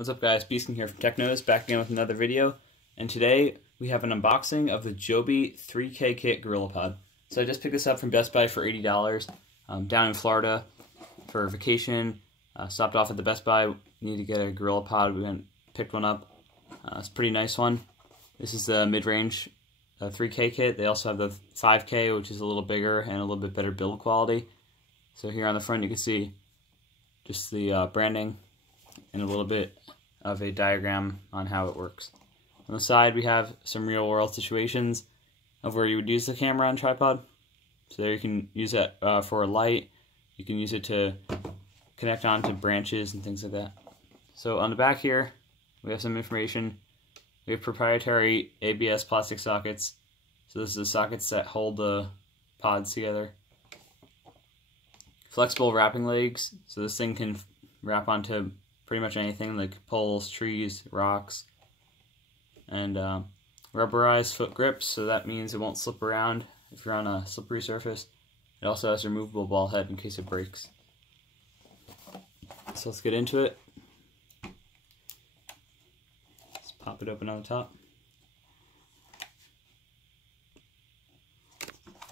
What's up guys, Beastin here from Technos, back again with another video, and today we have an unboxing of the Joby 3K kit GorillaPod. So I just picked this up from Best Buy for $80, down in Florida for vacation. Stopped off at the Best Buy, needed to get a GorillaPod, we went and picked one up. It's a pretty nice one. This is the mid-range 3K kit. They also have the 5K, which is a little bigger and a little bit better build quality. So here on the front you can see just the branding and a little bit of a diagram on how it works. On the side we have some real world situations of where you would use the camera on tripod. So there you can use it for a light, you can use it to connect onto branches and things like that. So on the back here we have some information. We have proprietary ABS plastic sockets. So this is the sockets that hold the pods together. Flexible wrapping legs, so this thing can wrap onto pretty much anything like poles, trees, rocks. And rubberized foot grips, so that means it won't slip around if you're on a slippery surface. It also has a removable ball head in case it breaks. So let's get into it. Let's pop it open on the top.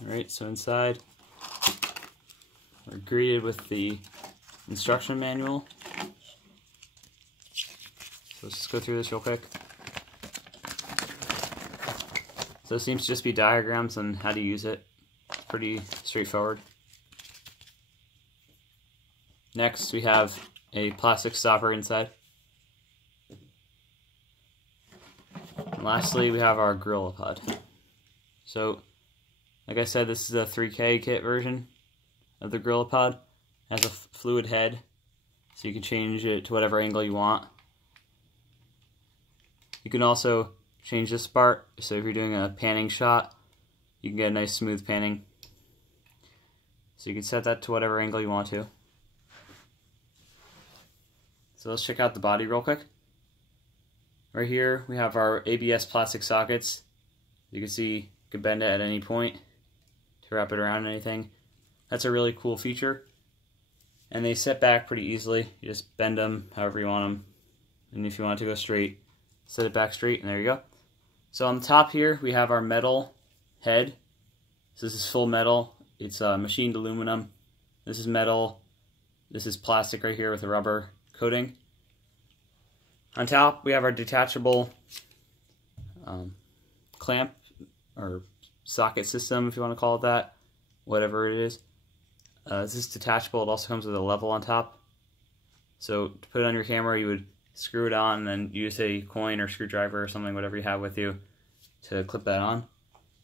Alright, so inside we're greeted with the instruction manual. So let's just go through this real quick. So it seems to just be diagrams on how to use it. It's pretty straightforward. Next we have a plastic stopper inside. And lastly we have our GorillaPod. So like I said, this is a 3K kit version of the GorillaPod. It has a fluid head, so you can change it to whatever angle you want. You can also change this part, so if you're doing a panning shot, you can get a nice smooth panning. So you can set that to whatever angle you want to. So let's check out the body real quick. Right here we have our ABS plastic sockets. You can see you can bend it at any point to wrap it around anything. That's a really cool feature. And they set back pretty easily. You just bend them however you want them. And if you want it to go straight, set it back straight, and there you go. So on the top here we have our metal head. So this is full metal. It's machined aluminum. This is metal. This is plastic right here with a rubber coating. On top we have our detachable clamp or socket system, if you want to call it that, whatever it is. This is detachable. It also comes with a level on top. So to put it on your camera, you would screw it on and then use a coin or screwdriver or something, whatever you have with you, to clip that on.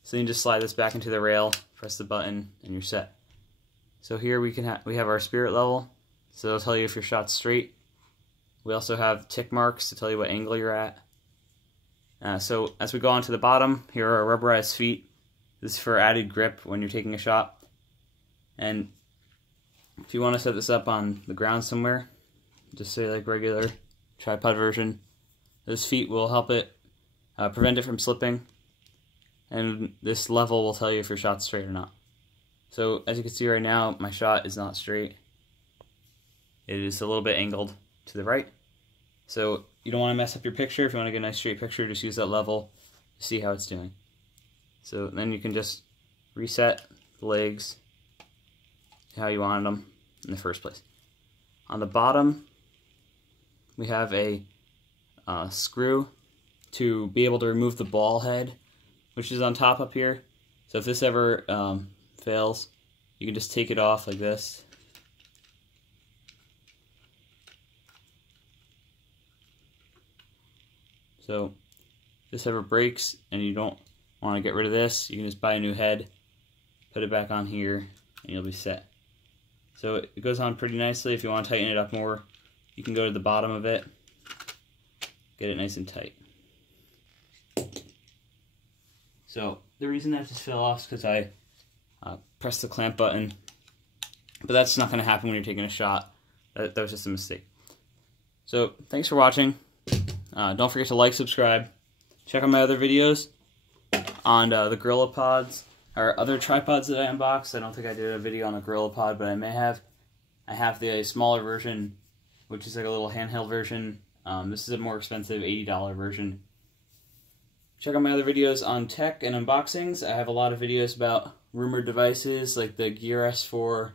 So you can just slide this back into the rail, press the button, and you're set. So here we have our spirit level. So it'll tell you if your shot's straight. We also have tick marks to tell you what angle you're at. So as we go on to the bottom, here are our rubberized feet. This is for added grip when you're taking a shot. And if you want to set this up on the ground somewhere, just say like regular tripod version, those feet will help it prevent it from slipping. And this level will tell you if your shot's straight or not. So as you can see right now, my shot is not straight. It is a little bit angled to the right. So you don't want to mess up your picture. If you want to get a nice straight picture, just use that level to see how it's doing. So then you can just reset the legs to how you wanted them in the first place. On the bottom we have a screw to be able to remove the ball head, which is on top up here. So if this ever fails, you can just take it off like this. So if this ever breaks and you don't want to get rid of this, you can just buy a new head, put it back on here, and you'll be set. So it goes on pretty nicely. If you want to tighten it up more, you can go to the bottom of it, get it nice and tight. So the reason that just fell off is because I pressed the clamp button, but that's not going to happen when you're taking a shot. That was just a mistake. So thanks for watching. Don't forget to like, subscribe. Check out my other videos on the GorillaPods or other tripods that I unboxed. I don't think I did a video on a GorillaPod, but I may have. I have the smaller version, which is like a little handheld version This is a more expensive $80 version. Check out my other videos on tech and unboxings. I have a lot of videos about rumored devices like the Gear S4,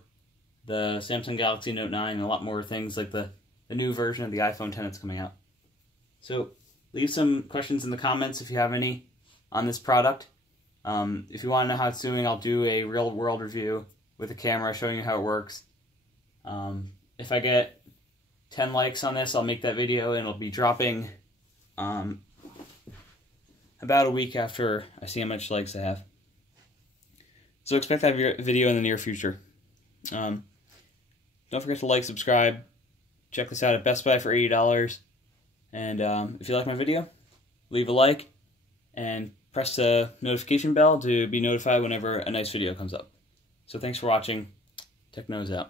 the Samsung Galaxy Note 9, and a lot more things like the new version of the iPhone X that's coming out. So leave some questions in the comments if you have any on this product. If you want to know how it's doing, I'll do a real world review with a camera showing you how it works. If I get 10 likes on this, I'll make that video, and it'll be dropping about a week after I see how much likes I have. So expect that video in the near future. Don't forget to like, subscribe. Check this out at Best Buy for $80. And if you like my video, leave a like and press the notification bell to be notified whenever a nice video comes up. So thanks for watching. Techno's out.